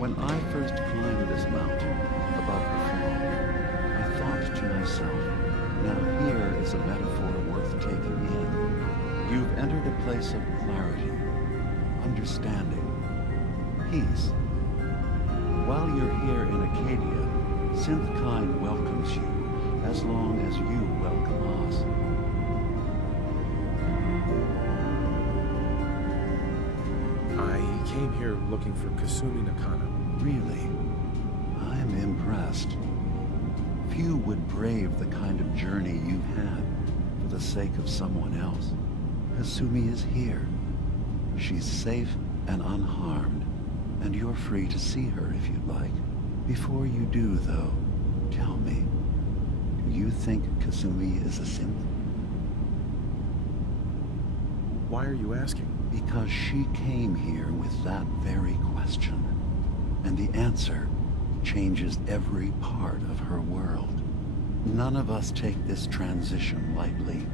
When I first climbed this mountain above the fog, I thought to myself, now here is a metaphor worth taking in. You've entered a place of clarity, understanding, peace. While you're here in Acadia, Synthkind welcomes you as long as you welcome us. I came here looking for Kasumi Nakano. Really? I'm impressed. Few would brave the kind of journey you've had for the sake of someone else. Kasumi is here. She's safe and unharmed, and you're free to see her if you'd like. Before you do, though, tell me, do you think Kasumi is a synth? Why are you asking? Because she came here with that very question, and the answer changes every part of her world. None of us take this transition lightly.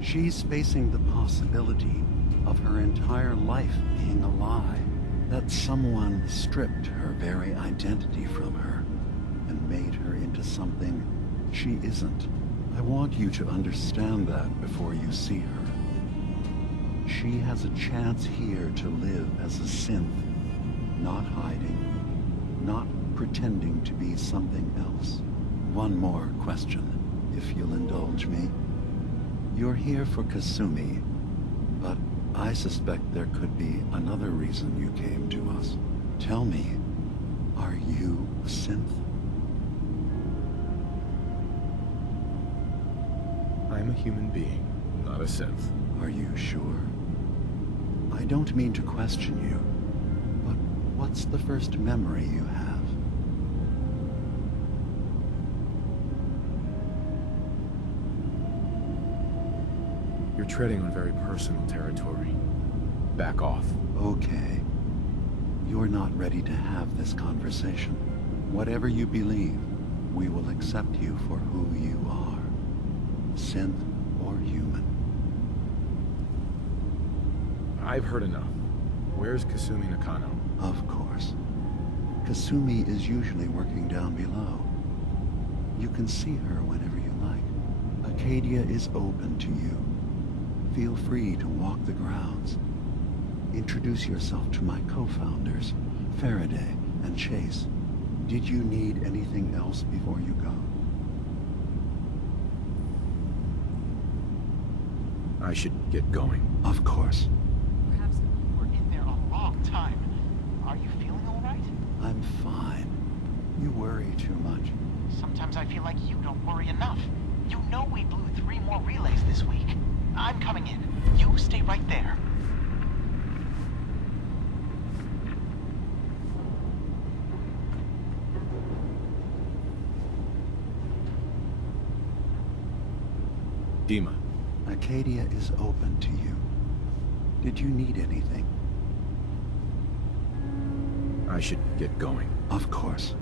She's facing the possibility of her entire life being a lie, that someone stripped her very identity from her and made her into something she isn't. I want you to understand that before you see her. She has a chance here to live as a synth, not hiding, not pretending to be something else. One more question, if you'll indulge me. You're here for Kasumi, but I suspect there could be another reason you came to us. Tell me, are you a synth? I'm a human being, not a synth. Are you sure? I don't mean to question you, but what's the first memory you have? You're treading on very personal territory. Back off. Okay. You're not ready to have this conversation. Whatever you believe, we will accept you for who you are. Synth or human. I've heard enough. Where's Kasumi Nakano? Of course. Kasumi is usually working down below. You can see her whenever you like. Acadia is open to you. Feel free to walk the grounds. Introduce yourself to my co-founders, Faraday and Chase. Did you need anything else before you go? I should get going. Of course. Perhaps you were in there a long time. Are you feeling all right? I'm fine. You worry too much. Sometimes I feel like you don't worry enough. You know we blew 3 more relays this week. I'm coming in. You stay right there. DiMA. Acadia is open to you. Did you need anything? I should get going. Of course.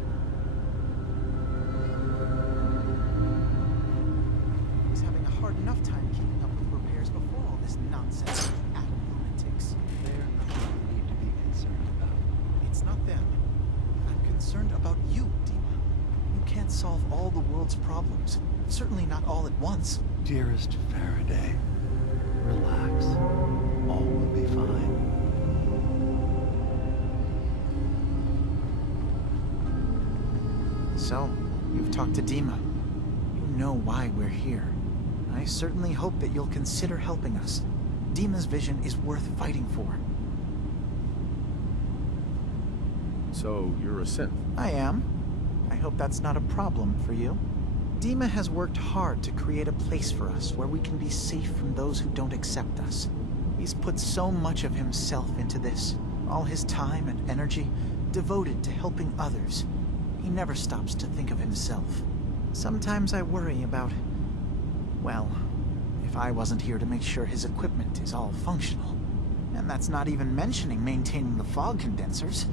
I was having a hard enough time keeping up with repairs before all this nonsense. Atom lunatics. They're nothing you need to be concerned about. It's not them. I'm concerned about you, DiMA. You can't solve all the world's problems. Certainly not all at once. Dearest Faraday, relax. All will be fine. So, you've talked to DiMA. You know why we're here. I certainly hope that you'll consider helping us. DiMA's vision is worth fighting for. So, you're a synth? I am. I hope that's not a problem for you. DiMA has worked hard to create a place for us where we can be safe from those who don't accept us. He's put so much of himself into this, all his time and energy devoted to helping others. He never stops to think of himself. Sometimes I worry about, well, if I wasn't here to make sure his equipment is all functional. And that's not even mentioning maintaining the fog condensers.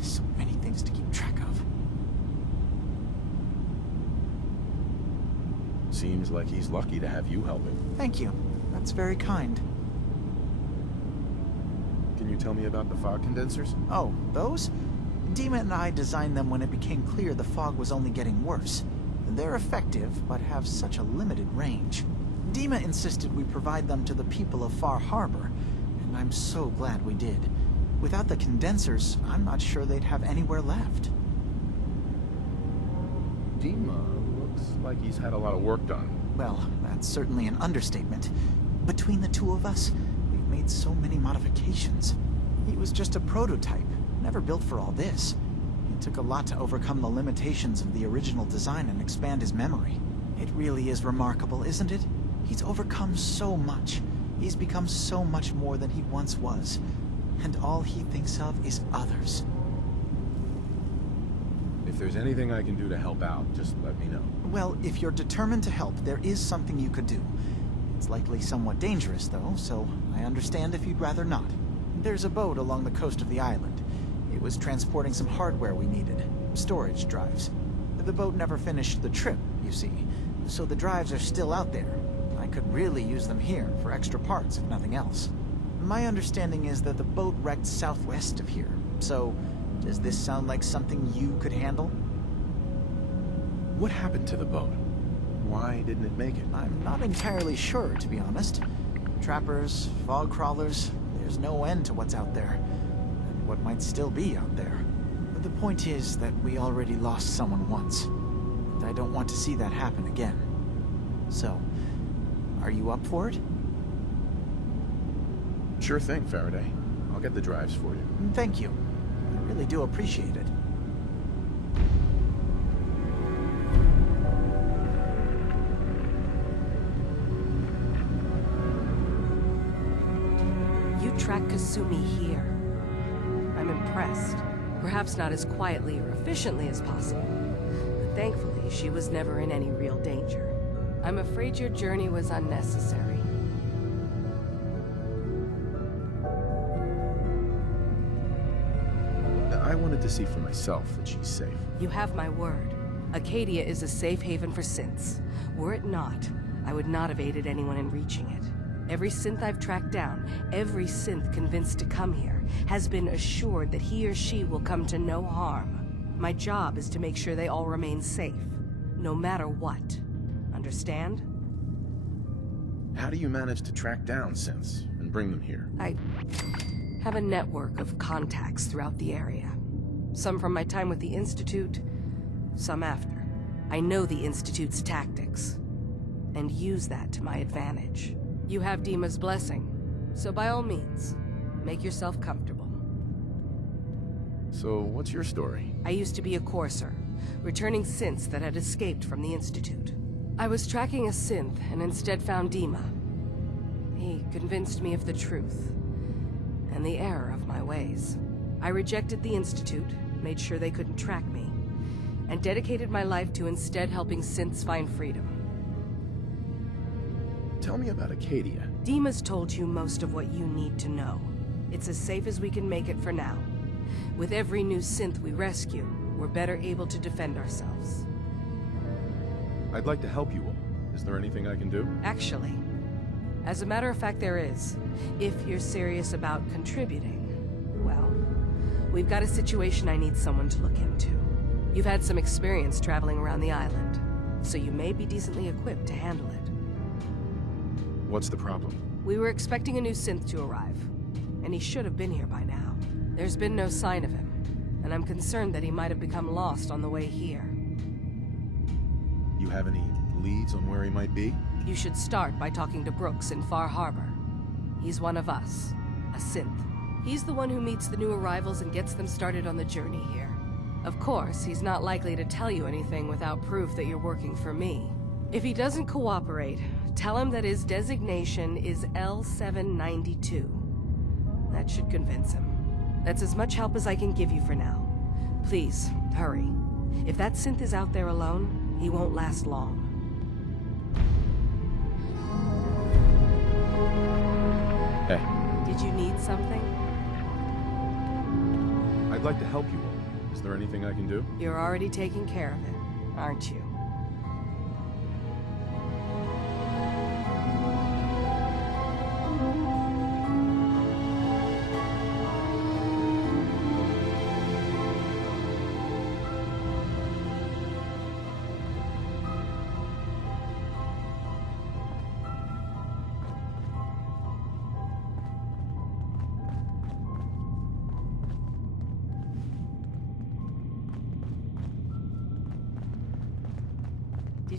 So many things to keep track of. Seems like he's lucky to have you helping. Thank you. That's very kind. Can you tell me about the fog condensers? Oh, those? DiMA and I designed them when it became clear the fog was only getting worse. They're effective, but have such a limited range. DiMA insisted we provide them to the people of Far Harbor, and I'm so glad we did. Without the condensers, I'm not sure they'd have anywhere left. DiMA looks like he's had a lot of work done. Well, that's certainly an understatement. Between the two of us, we've made so many modifications. He was just a prototype, never built for all this. It took a lot to overcome the limitations of the original design and expand his memory. It really is remarkable, isn't it? He's overcome so much. He's become so much more than he once was. And all he thinks of is others. If there's anything I can do to help out, just let me know. Well, if you're determined to help, there is something you could do. It's likely somewhat dangerous, though, so I understand if you'd rather not. There's a boat along the coast of the island. It was transporting some hardware we needed. Storage drives. The boat never finished the trip, you see, so the drives are still out there. I could really use them here for extra parts, if nothing else. My understanding is that the boat wrecked southwest of here, so does this sound like something you could handle? What happened to the boat? Why didn't it make it? I'm not entirely sure, to be honest. Trappers, fog crawlers, there's no end to what's out there. And what might still be out there. But the point is that we already lost someone once. And I don't want to see that happen again. So, are you up for it? Sure thing, Faraday. I'll get the drives for you. Thank you. I really do appreciate it. You track Kasumi here. I'm impressed. Perhaps not as quietly or efficiently as possible, but thankfully she was never in any real danger. I'm afraid your journey was unnecessary. I wanted to see for myself that she's safe. You have my word. Acadia is a safe haven for synths. Were it not, I would not have aided anyone in reaching it. Every synth I've tracked down, every synth convinced to come here, has been assured that he or she will come to no harm. My job is to make sure they all remain safe, no matter what. Understand? How do you manage to track down synths and bring them here? I have a network of contacts throughout the area. Some from my time with the Institute, some after. I know the Institute's tactics, and use that to my advantage. You have DiMA's blessing, so by all means, make yourself comfortable. So, what's your story? I used to be a courser, returning synths that had escaped from the Institute. I was tracking a synth and instead found DiMA. He convinced me of the truth, and the error of my ways. I rejected the Institute, made sure they couldn't track me, and dedicated my life to instead helping synths find freedom. Tell me about Acadia. DiMA's told you most of what you need to know. It's as safe as we can make it for now. With every new synth we rescue, we're better able to defend ourselves. I'd like to help you all. Is there anything I can do? Actually, as a matter of fact, there is. If you're serious about contributing, well, we've got a situation I need someone to look into. You've had some experience traveling around the island, so you may be decently equipped to handle it. What's the problem? We were expecting a new synth to arrive, and he should have been here by now. There's been no sign of him, and I'm concerned that he might have become lost on the way here. You have any leads on where he might be? You should start by talking to Brooks in Far Harbor. He's one of us, a synth. He's the one who meets the new arrivals and gets them started on the journey here. Of course, he's not likely to tell you anything without proof that you're working for me. If he doesn't cooperate, tell him that his designation is L792. That should convince him. That's as much help as I can give you for now. Please, hurry. If that synth is out there alone, he won't last long. Hey, Did you need something? I'd like to help you all. Is there anything I can do? You're already taking care of it, aren't you?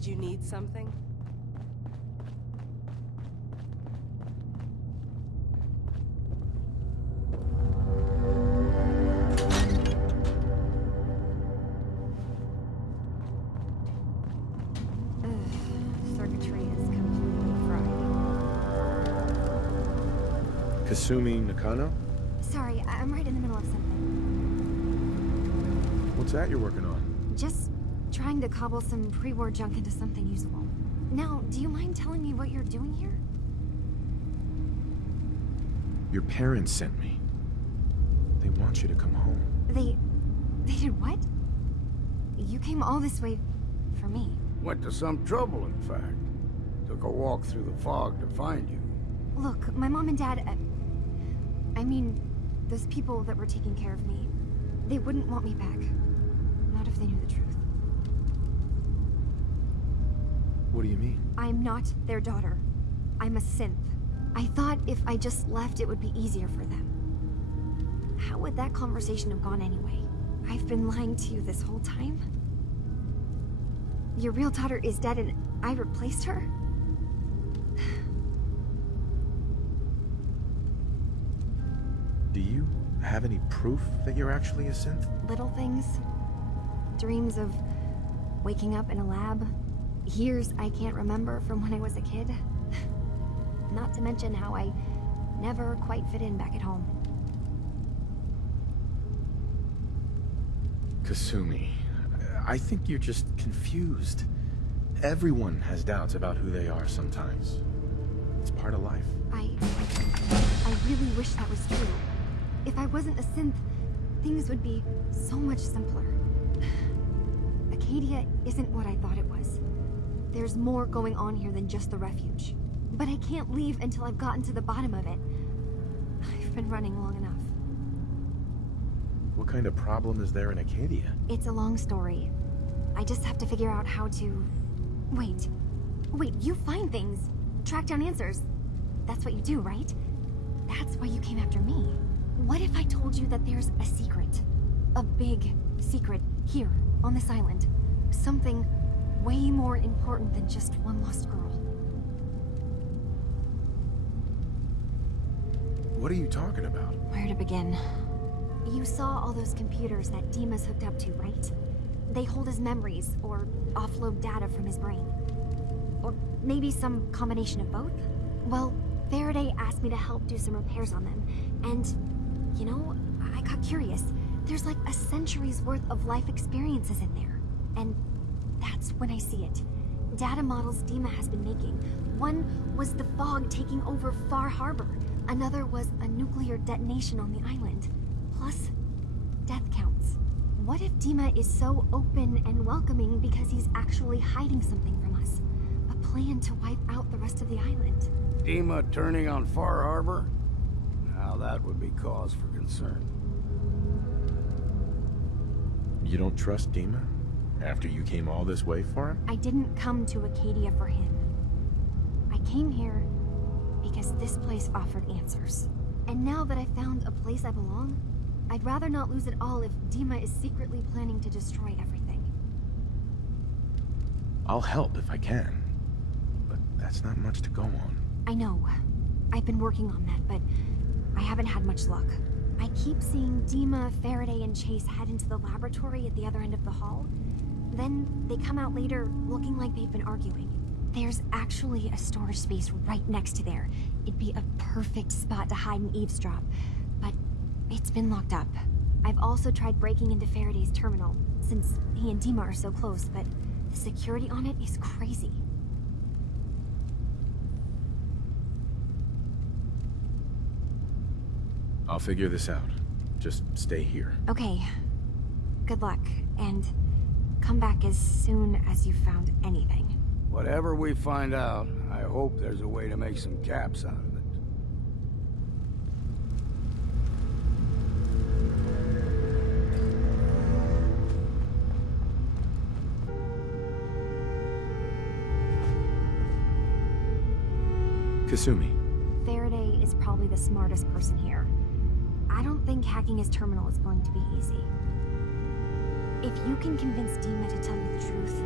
Did you need something? Circuitry is completely fried. Kasumi Nakano? Sorry, I'm right in the middle of something. What's that you're working on? Just trying to cobble some pre-war junk into something usable. Now, do you mind telling me what you're doing here? Your parents sent me. They want you to come home. They did what? You came all this way for me. Went to some trouble, in fact. Took a walk through the fog to find you. Look, my mom and dad, I mean, those people that were taking care of me, they wouldn't want me back. Not if they knew the truth. What do you mean? I'm not their daughter. I'm a synth. I thought if I just left, it would be easier for them. How would that conversation have gone anyway? I've been lying to you this whole time? Your real daughter is dead and I replaced her? Do you have any proof that you're actually a synth? Little things. Dreams of waking up in a lab. Years I can't remember from when I was a kid. Not to mention how I never quite fit in back at home. Kasumi, I think you're just confused. Everyone has doubts about who they are sometimes. It's part of life. I really wish that was true. If I wasn't a synth, things would be so much simpler. Acadia isn't what I thought it was. There's more going on here than just the refuge. But I can't leave until I've gotten to the bottom of it. I've been running long enough. What kind of problem is there in Acadia? It's a long story. I just have to figure out how to... Wait, you find things. Track down answers. That's what you do, right? That's why you came after me. What if I told you that there's a secret? A big secret here, on this island. Something way more important than just one lost girl. What are you talking about? Where to begin? You saw all those computers that DiMA's hooked up to, right? They hold his memories, or offload data from his brain. Or maybe some combination of both? Well, Faraday asked me to help do some repairs on them, and, you know, I got curious. There's like a century's worth of life experiences in there. And that's when I see it. Data models DiMA has been making. One was the fog taking over Far Harbor. Another was a nuclear detonation on the island. Plus, death counts. What if DiMA is so open and welcoming because he's actually hiding something from us? A plan to wipe out the rest of the island. DiMA turning on Far Harbor? Now that would be cause for concern. You don't trust DiMA? After you came all this way for him? I didn't come to Acadia for him. I came here because this place offered answers. And now that I found a place I belong, I'd rather not lose it all if DiMA is secretly planning to destroy everything. I'll help if I can. But that's not much to go on. I know. I've been working on that, but I haven't had much luck. I keep seeing DiMA, Faraday, and Chase head into the laboratory at the other end of the hall. Then they come out later looking like they've been arguing. There's actually a storage space right next to there. It'd be a perfect spot to hide and eavesdrop, but it's been locked up. I've also tried breaking into Faraday's terminal, since he and DiMA are so close, but the security on it is crazy. I'll figure this out. Just stay here. Okay. Good luck, and come back as soon as you've found anything. Whatever we find out, I hope there's a way to make some caps out of it. Kasumi. Faraday is probably the smartest person here. I don't think hacking his terminal is going to be easy. If you can convince DiMA to tell you the truth,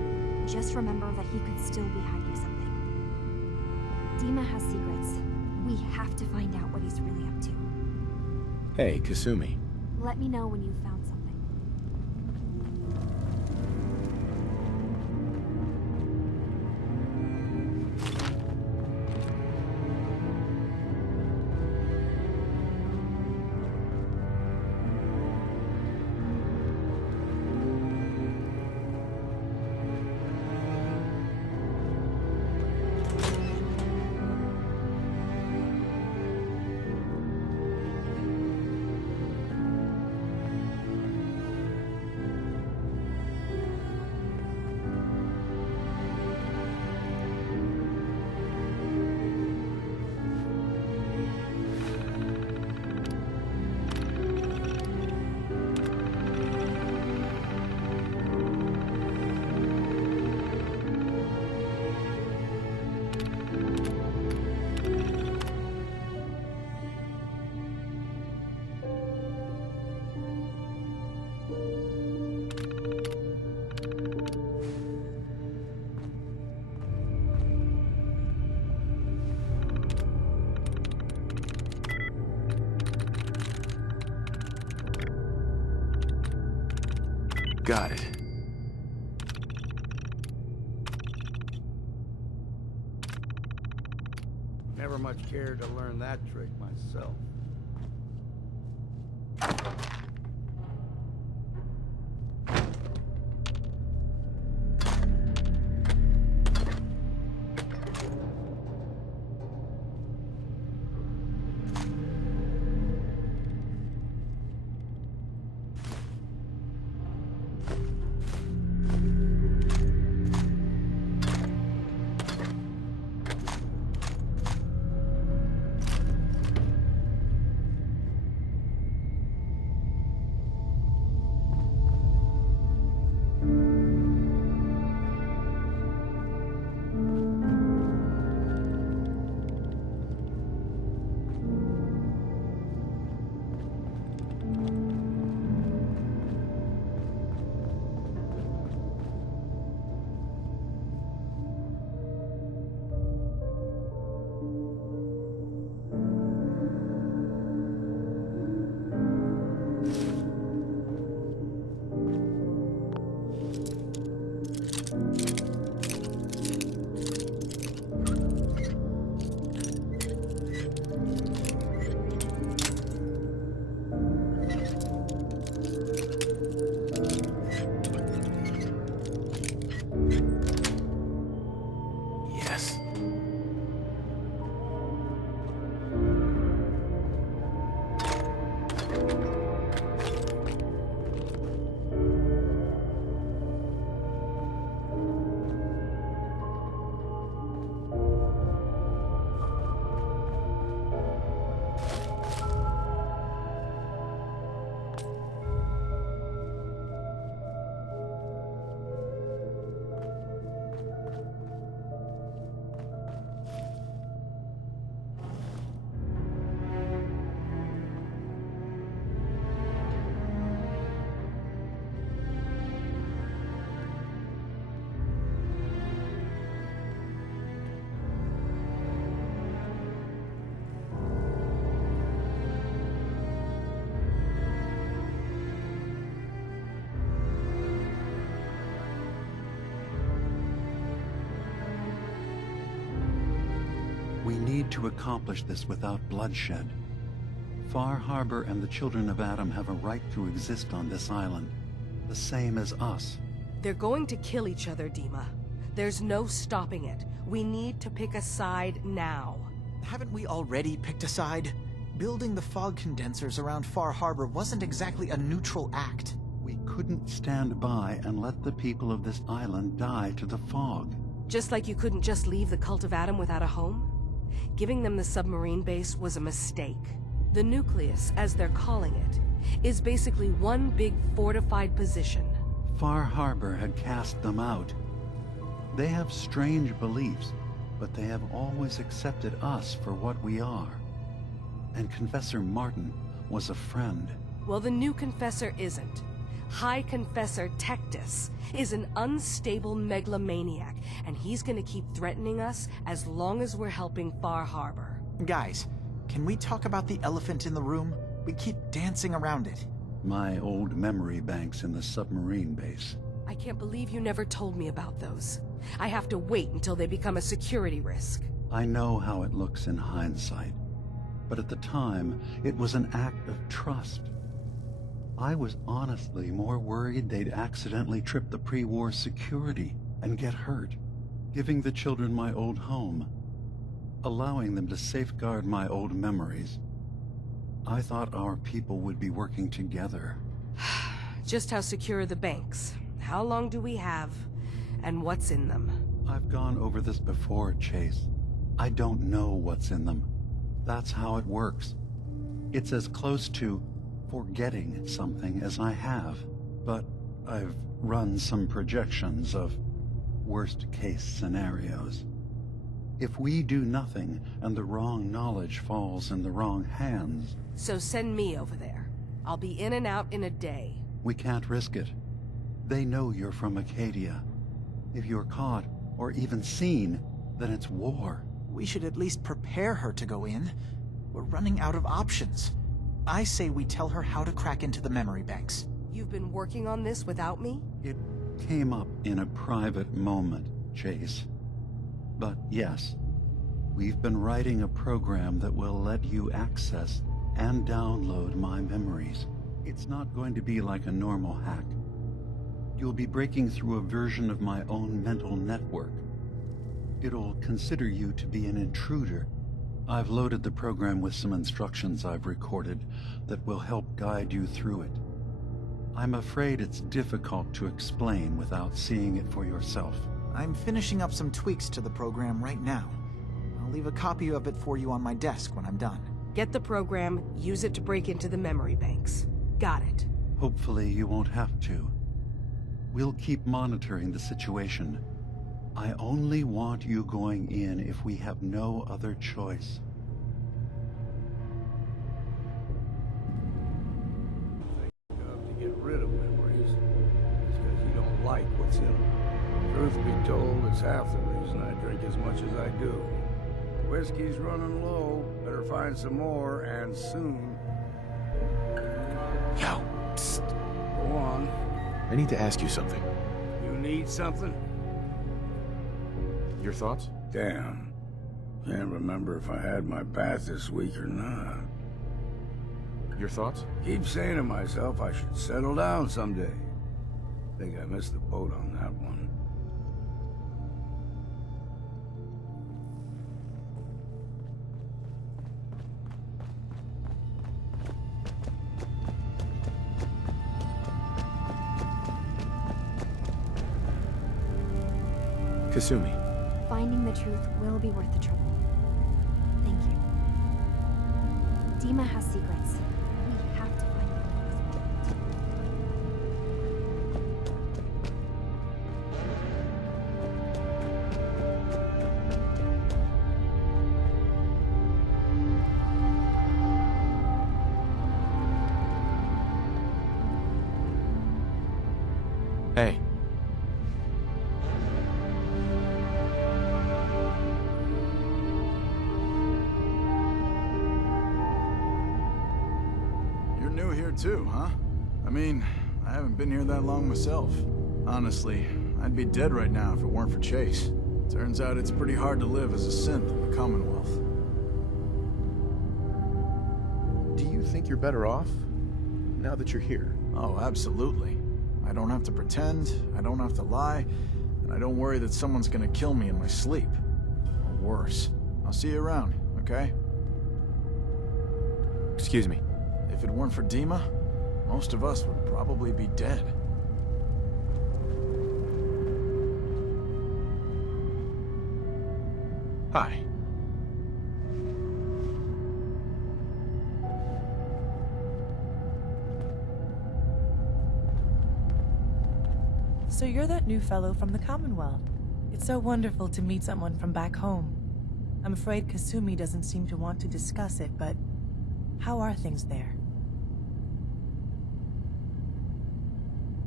Just remember that he could still be hiding something. DiMA has secrets. We have to find out what he's really up to. Hey, Kasumi. Let me know when you've found something. Got it. Never much cared to learn that trick myself. Yes. We need to accomplish this without bloodshed. Far Harbor and the children of Adam have a right to exist on this island, the same as us. They're going to kill each other, DiMA. There's no stopping it. We need to pick a side now. Haven't we already picked a side? Building the fog condensers around Far Harbor wasn't exactly a neutral act. We couldn't stand by and let the people of this island die to the fog. Just like you couldn't just leave the Cult of Adam without a home? Giving them the submarine base was a mistake. The nucleus, as they're calling it, is basically one big fortified position. Far Harbor had cast them out. They have strange beliefs, but they have always accepted us for what we are. And Confessor Martin was a friend. Well, the new Confessor isn't. High Confessor Tectus is an unstable megalomaniac, and he's gonna keep threatening us as long as we're helping Far Harbor. Guys, can we talk about the elephant in the room? We keep dancing around it. My old memory banks in the submarine base. I can't believe you never told me about those. I have to wait until they become a security risk. I know how it looks in hindsight, but at the time, it was an act of trust. I was honestly more worried they'd accidentally trip the pre-war security and get hurt, giving the children my old home, allowing them to safeguard my old memories. I thought our people would be working together. Just how secure are the banks? How long do we have? And what's in them? I've gone over this before, Chase. I don't know what's in them. That's how it works. It's as close to forgetting something as I have. But I've run some projections of worst-case scenarios. If we do nothing and the wrong knowledge falls in the wrong hands... So send me over there. I'll be in and out in a day. We can't risk it. They know you're from Acadia. If you're caught, or even seen, then it's war. We should at least prepare her to go in. We're running out of options. I say we tell her how to crack into the memory banks. You've been working on this without me? It came up in a private moment, Chase. But yes, we've been writing a program that will let you access and download my memories. It's not going to be like a normal hack. You'll be breaking through a version of my own mental network. It'll consider you to be an intruder. I've loaded the program with some instructions I've recorded that will help guide you through it. I'm afraid it's difficult to explain without seeing it for yourself. I'm finishing up some tweaks to the program right now. I'll leave a copy of it for you on my desk when I'm done. Get the program, use it to break into the memory banks. Got it. Hopefully you won't have to. We'll keep monitoring the situation. I only want you going in if we have no other choice. To get rid of memories is because you don't like what's in them. Truth be told, it's half the reason I drink as much as I do. Whiskey's running low. Better find some more, and soon. Yo, psst. Go on. I need to ask you something. You need something? Your thoughts? Damn. Can't remember if I had my bath this week or not. Your thoughts? Keep saying to myself I should settle down someday. Think I missed the boat on that one. Kasumi. Finding the truth will be worth the trouble. Thank you. DiMA has secrets. We have to find them. Hey. You're new here too, huh? I mean, I haven't been here that long myself. Honestly, I'd be dead right now if it weren't for Chase. Turns out it's pretty hard to live as a synth in the Commonwealth. Do you think you're better off now that you're here? Oh, absolutely. I don't have to pretend, I don't have to lie, and I don't worry that someone's gonna kill me in my sleep. Or worse. I'll see you around, okay? Excuse me. If it weren't for DiMA, most of us would probably be dead. Hi. So you're that new fellow from the Commonwealth. It's so wonderful to meet someone from back home. I'm afraid Kasumi doesn't seem to want to discuss it, but how are things there?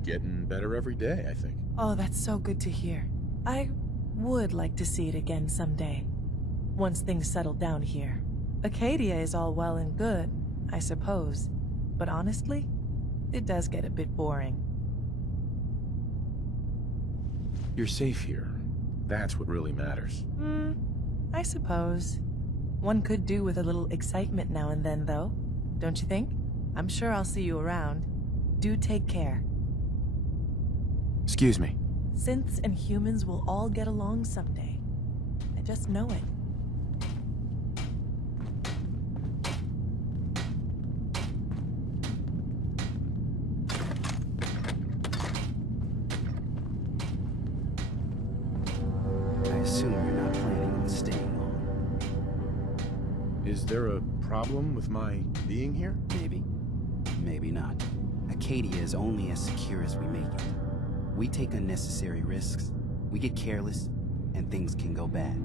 getting better every day, I think. Oh, that's so good to hear. I would like to see it again someday. Once things settle down here. Acadia is all well and good, I suppose. But honestly, it does get a bit boring. You're safe here. That's what really matters. I suppose. One could do with a little excitement now and then, though. Don't you think? I'm sure I'll see you around. Do take care. Excuse me. Synths and humans will all get along someday. I just know it. I assume you're not planning on staying long. Is there a problem with my being here? Maybe. Maybe not. Acadia is only as secure as we make it. We take unnecessary risks, we get careless, and things can go bad.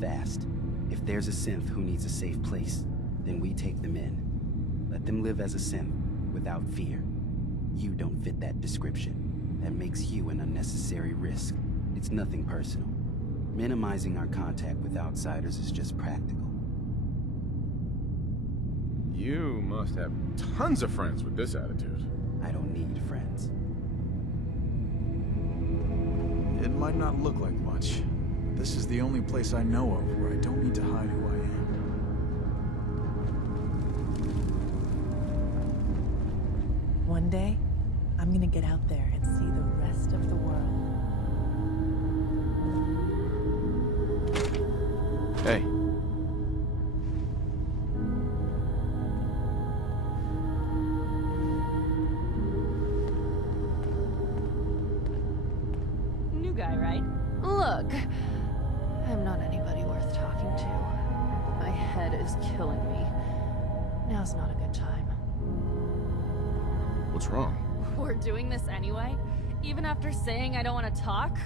Fast. If there's a synth who needs a safe place, then we take them in. Let them live as a synth, without fear. You don't fit that description. That makes you an unnecessary risk. It's nothing personal. Minimizing our contact with outsiders is just practical. You must have tons of friends with this attitude. I don't need friends. It might not look like much, but this is the only place I know of where I don't need to hide who I am. One day, I'm gonna get out there and see the rest of the world. Hey. New guy, right? Look, I'm not anybody worth talking to. My head is killing me. Now's not a good time. What's wrong? We're doing this anyway? Even after saying I don't want to talk?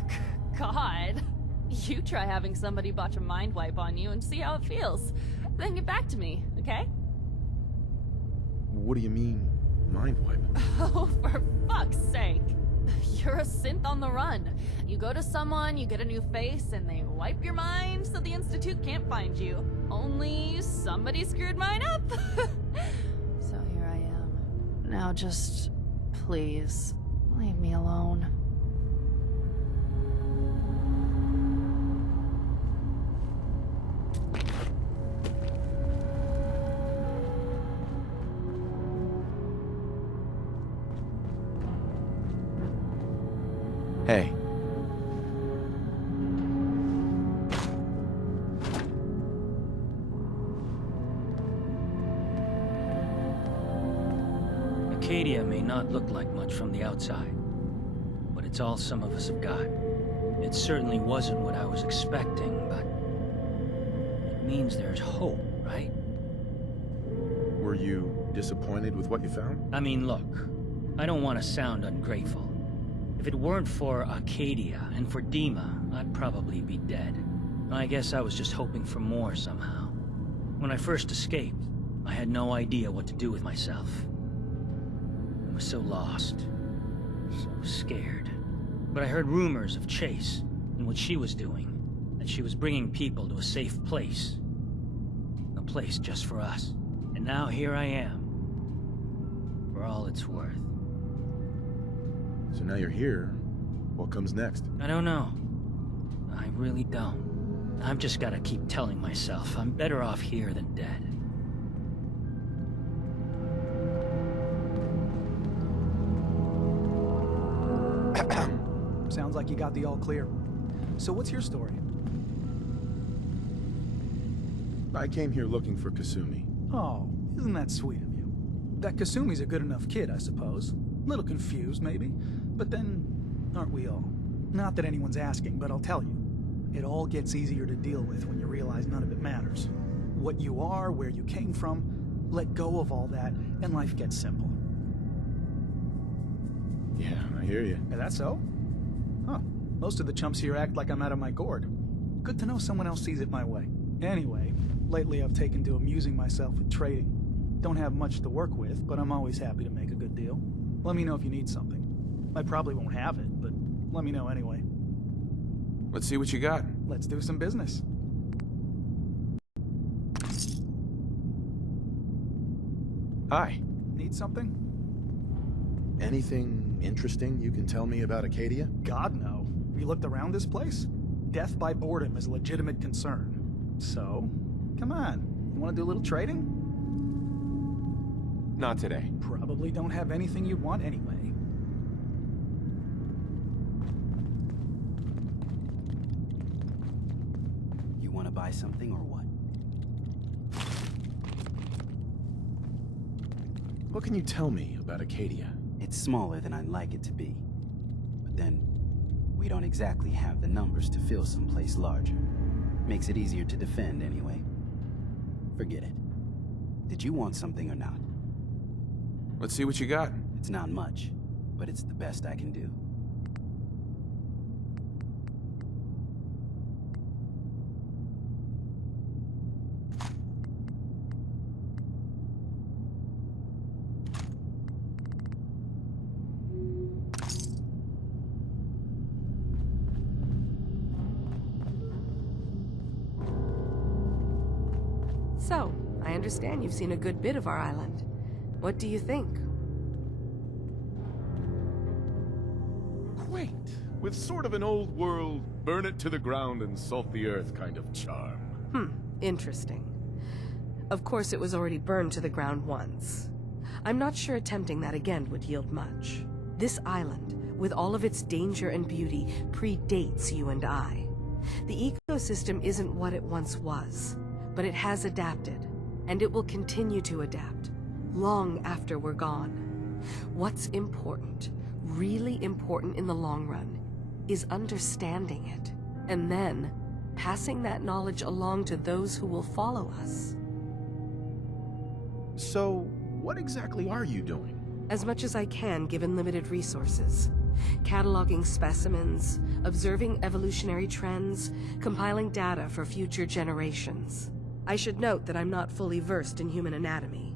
God. You try having somebody botch a mind wipe on you and see how it feels. Then get back to me, okay? What do you mean, mind wipe? Oh, for fuck's sake. You're a synth on the run. You go to someone, you get a new face, and they wipe your mind so the Institute can't find you. Only somebody screwed mine up. So here I am. Now just, please, leave me alone. Hey. Acadia may not look like much from the outside, but it's all some of us have got. It certainly wasn't what I was expecting, but it means there's hope, right? Were you disappointed with what you found? I mean, look, I don't want to sound ungrateful. If it weren't for Acadia and for DiMA, I'd probably be dead. I guess I was just hoping for more somehow. When I first escaped, I had no idea what to do with myself. I was so lost, so scared. But I heard rumors of Chase and what she was doing, that she was bringing people to a safe place. A place just for us. And now here I am, for all it's worth. So now you're here. What comes next? I don't know. I really don't. I've just gotta keep telling myself I'm better off here than dead. Sounds like you got the all clear. So what's your story? I came here looking for Kasumi. Oh, isn't that sweet of you? That Kasumi's a good enough kid, I suppose. Little confused, maybe. But then, aren't we all? Not that anyone's asking, but I'll tell you. It all gets easier to deal with when you realize none of it matters. What you are, where you came from, let go of all that, and life gets simple. Yeah, I hear you. Is that so? Huh. Most of the chumps here act like I'm out of my gourd. Good to know someone else sees it my way. Anyway, lately I've taken to amusing myself with trading. Don't have much to work with, but I'm always happy to make a good deal. Let me know if you need something. I probably won't have it, but let me know anyway. Let's see what you got. Let's do some business. Hi. Need something? Anything interesting you can tell me about Acadia? God, no. Have you looked around this place? Death by boredom is a legitimate concern. So, come on. You want to do a little trading? Not today. Probably don't have anything you want anyway. You want to buy something or what? What can you tell me about Acadia? It's smaller than I'd like it to be. But then, we don't exactly have the numbers to fill someplace larger. Makes it easier to defend anyway. Forget it. Did you want something or not? Let's see what you got. It's not much, but it's the best I can do. So, I understand you've seen a good bit of our island. What do you think? Quaint, with sort of an old world, burn it to the ground and salt the earth kind of charm. Interesting. Of course, it was already burned to the ground once. I'm not sure attempting that again would yield much. This island, with all of its danger and beauty, predates you and I. The ecosystem isn't what it once was, but it has adapted, and it will continue to adapt, long after we're gone. What's important, really important in the long run, is understanding it, and then passing that knowledge along to those who will follow us. So, what exactly are you doing? As much as I can, given limited resources. Cataloging specimens, observing evolutionary trends, compiling data for future generations. I should note that I'm not fully versed in human anatomy,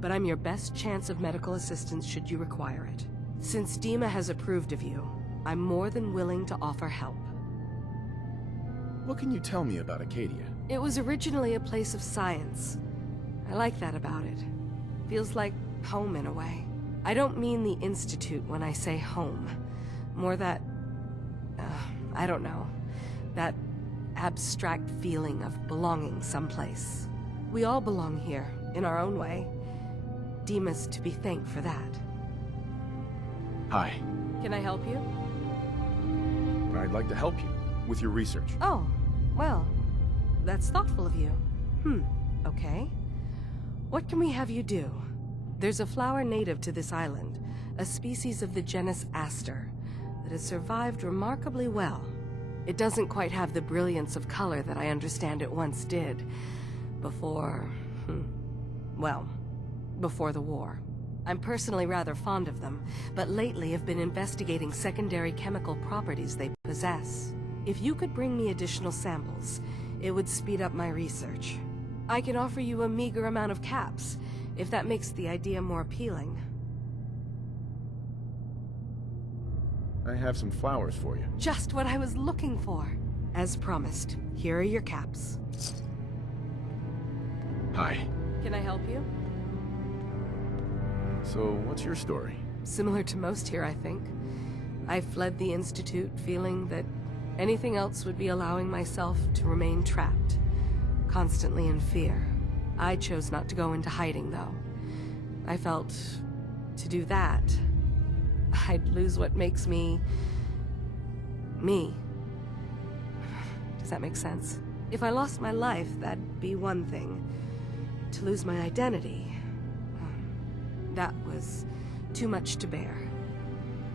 but I'm your best chance of medical assistance should you require it. Since DiMA has approved of you, I'm more than willing to offer help. What can you tell me about Acadia? It was originally a place of science. I like that about it. Feels like home in a way. I don't mean the Institute when I say home. More that, I don't know, that abstract feeling of belonging someplace. We all belong here, in our own way. DiMA's to be thanked for that. Hi. Can I help you? I'd like to help you with your research. Oh, well, that's thoughtful of you. Okay. What can we have you do? There's a flower native to this island, a species of the genus Aster, that has survived remarkably well. It doesn't quite have the brilliance of color that I understand it once did. Before the war. I'm personally rather fond of them, but lately have been investigating secondary chemical properties they possess. If you could bring me additional samples, it would speed up my research. I can offer you a meager amount of caps, if that makes the idea more appealing. I have some flowers for you. Just what I was looking for. As promised, here are your caps. Hi. Can I help you? So, what's your story? Similar to most here, I think. I fled the Institute feeling that anything else would be allowing myself to remain trapped, constantly in fear. I chose not to go into hiding, though. I felt, to do that, I'd lose what makes me... me. Does that make sense? If I lost my life, that'd be one thing. To lose my identity... that was too much to bear.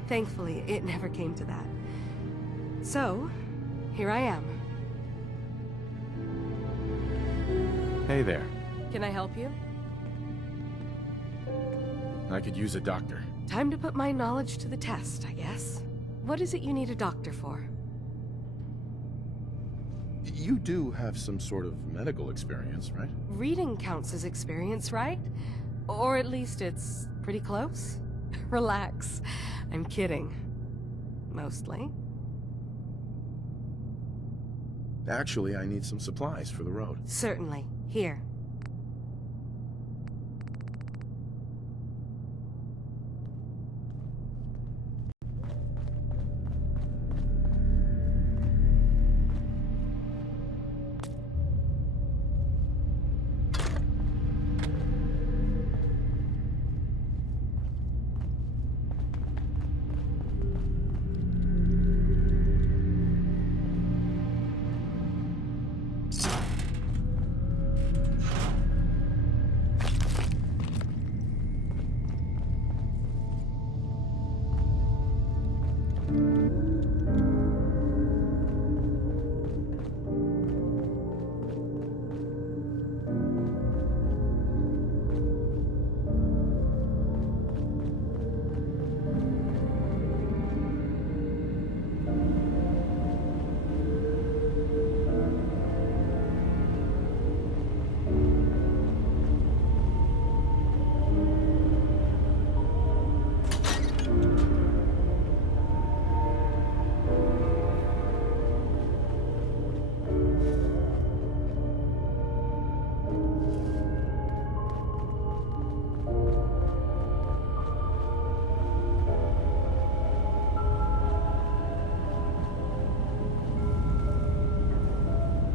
Thankfully, it never came to that. So, here I am. Hey there. Can I help you? I could use a doctor. Time to put my knowledge to the test, I guess. What is it you need a doctor for? You do have some sort of medical experience, right? Reading counts as experience, right? Or at least it's pretty close? Relax. I'm kidding. Mostly. Actually, I need some supplies for the road. Certainly. Here.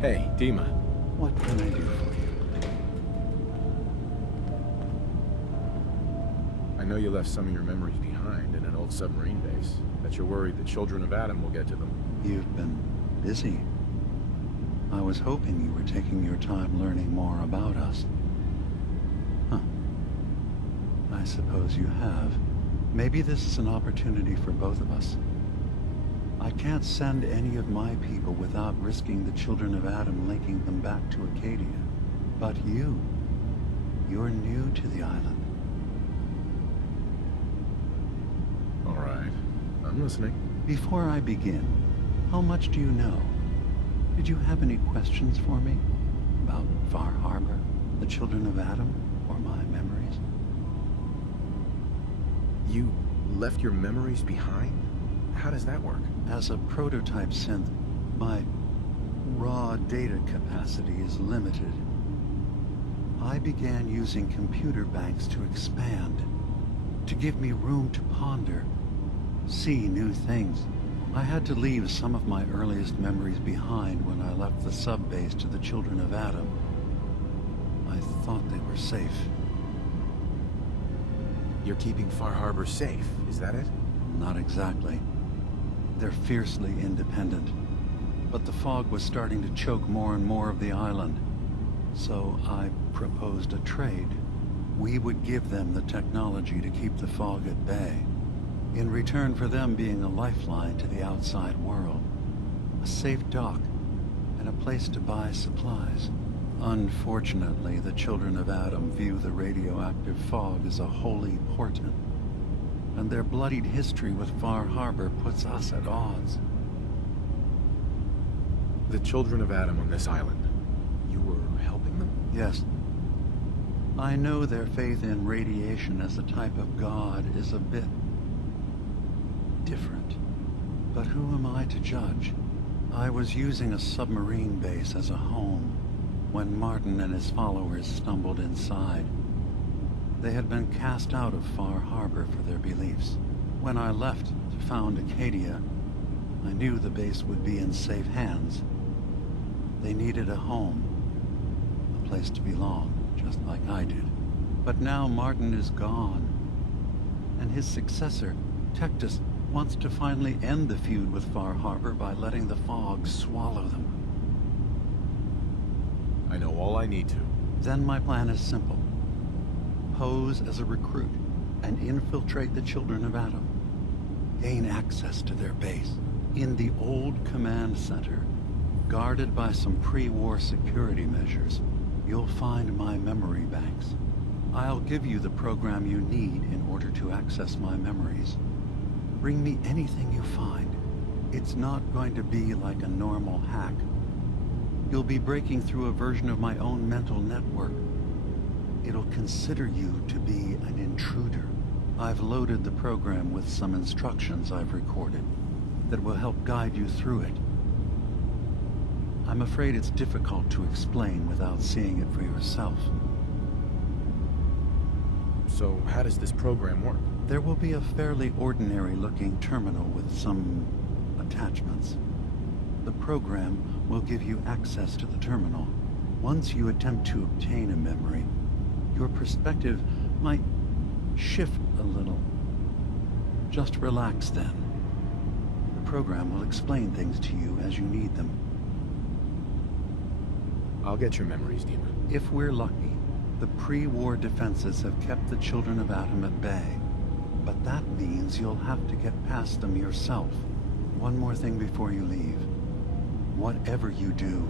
Hey, DiMA. What can I do for you? I know you left some of your memories behind in an old submarine base. Bet you're worried the children of Adam will get to them. You've been busy. I was hoping you were taking your time learning more about us. Huh. I suppose you have. Maybe this is an opportunity for both of us. I can't send any of my people without risking the children of Adam linking them back to Acadia. But you're new to the island. All right. I'm listening. Before I begin, how much do you know? Did you have any questions for me? About Far Harbor, the children of Adam, or my memories? You left your memories behind? How does that work? As a prototype synth, my raw data capacity is limited. I began using computer banks to expand, to give me room to ponder, see new things. I had to leave some of my earliest memories behind when I left the sub-base to the children of Adam. I thought they were safe. You're keeping Far Harbor safe, is that it? Not exactly. They're fiercely independent. But the fog was starting to choke more and more of the island. So I proposed a trade. We would give them the technology to keep the fog at bay, in return for them being a lifeline to the outside world, a safe dock, and a place to buy supplies. Unfortunately, the children of Adam view the radioactive fog as a holy portent, and their bloodied history with Far Harbor puts us at odds. The children of Adam on this island, you were helping them? Yes. I know their faith in radiation as a type of god is a bit different. But who am I to judge? I was using a submarine base as a home when Martin and his followers stumbled inside. They had been cast out of Far Harbor for their beliefs. When I left to found Acadia, I knew the base would be in safe hands. They needed a home, a place to belong, just like I did. But now Martin is gone, and his successor, Tectus, wants to finally end the feud with Far Harbor by letting the fog swallow them. I know all I need to. Then my plan is simple. Pose as a recruit and infiltrate the children of Adam. Gain access to their base. In the old command center, guarded by some pre-war security measures, you'll find my memory banks. I'll give you the program you need in order to access my memories. Bring me anything you find. It's not going to be like a normal hack. You'll be breaking through a version of my own mental network. It'll consider you to be an intruder, I've loaded the program with some instructions I've recorded that will help guide you through it. I'm afraid it's difficult to explain without seeing it for yourself. So how does this program work? There will be a fairly ordinary-looking terminal with some attachments. The program will give you access to the terminal. Once you attempt to obtain a memory, your perspective might shift a little. Just relax then. The program will explain things to you as you need them. I'll get your memories, DiMA. If we're lucky, the pre-war defenses have kept the children of Atom at bay. But that means you'll have to get past them yourself. One more thing before you leave. Whatever you do,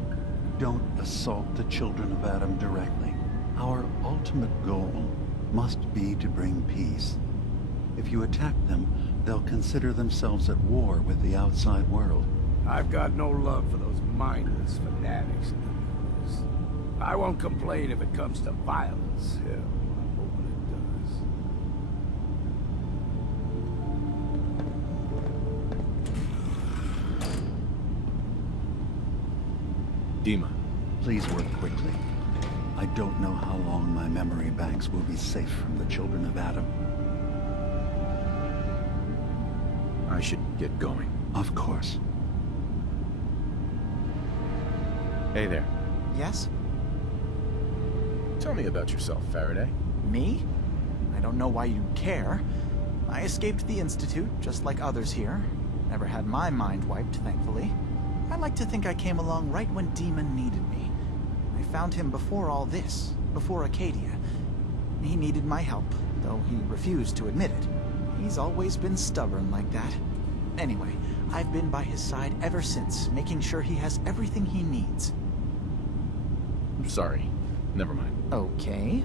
don't assault the children of Atom directly. Our ultimate goal must be to bring peace. If you attack them, they'll consider themselves at war with the outside world. I've got no love for those mindless fanatics in the news. I won't complain if it comes to violence. Hell, I'm hoping it does. DiMA. Please work quickly. I don't know how long my memory banks will be safe from the children of Atom. I should get going. Of course. Hey there. Yes? Tell me about yourself, Faraday. Me? I don't know why you care. I escaped the Institute, just like others here. Never had my mind wiped, thankfully. I like to think I came along right when DiMA needed me. I found him before all this, before Acadia. He needed my help, though he refused to admit it. He's always been stubborn like that. Anyway, I've been by his side ever since, making sure he has everything he needs. I'm sorry. Never mind. Okay.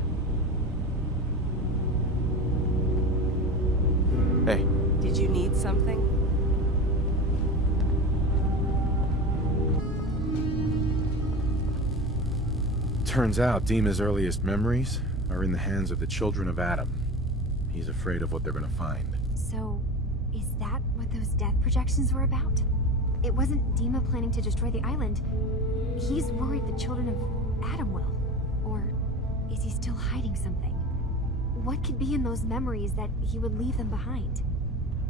Hey. Did you need something? Turns out DiMA's earliest memories are in the hands of the children of Atom. He's afraid of what they're gonna find. So, is that what those death projections were about? It wasn't DiMA planning to destroy the island. He's worried the children of Atom will. Or is he still hiding something? What could be in those memories that he would leave them behind?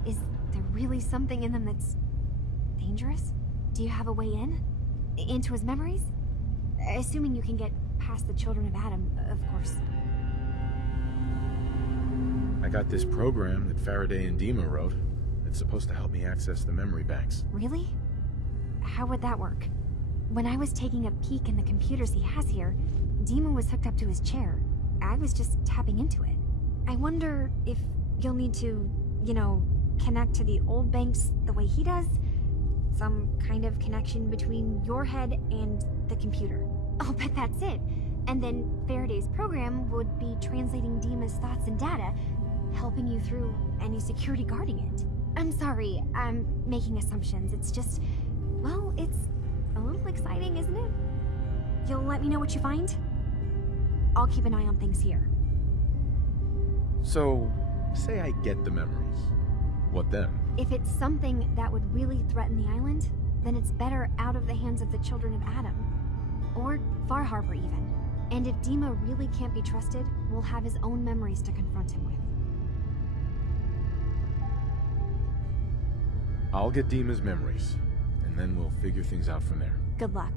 Is there really something in them that's dangerous? Do you have a way in? Into his memories? Assuming you can get past the children of Atom, of course. I got this program that Faraday and DiMA wrote. It's supposed to help me access the memory banks. Really? How would that work? When I was taking a peek in the computers he has here, DiMA was hooked up to his chair. I was just tapping into it. I wonder if you'll need to, connect to the old banks the way he does? Some kind of connection between your head and the computer. I'll bet that's it. And then Faraday's program would be translating DiMA's thoughts and data, helping you through any security guarding it. I'm sorry, I'm making assumptions. It's just, well, it's a little exciting, isn't it? You'll let me know what you find? I'll keep an eye on things here. So, say I get the memories. What then? If it's something that would really threaten the island, then it's better out of the hands of the children of Atom. Or Far Harbor, even. And if DiMA really can't be trusted, we'll have his own memories to confront him with. I'll get DiMA's memories, and then we'll figure things out from there. Good luck.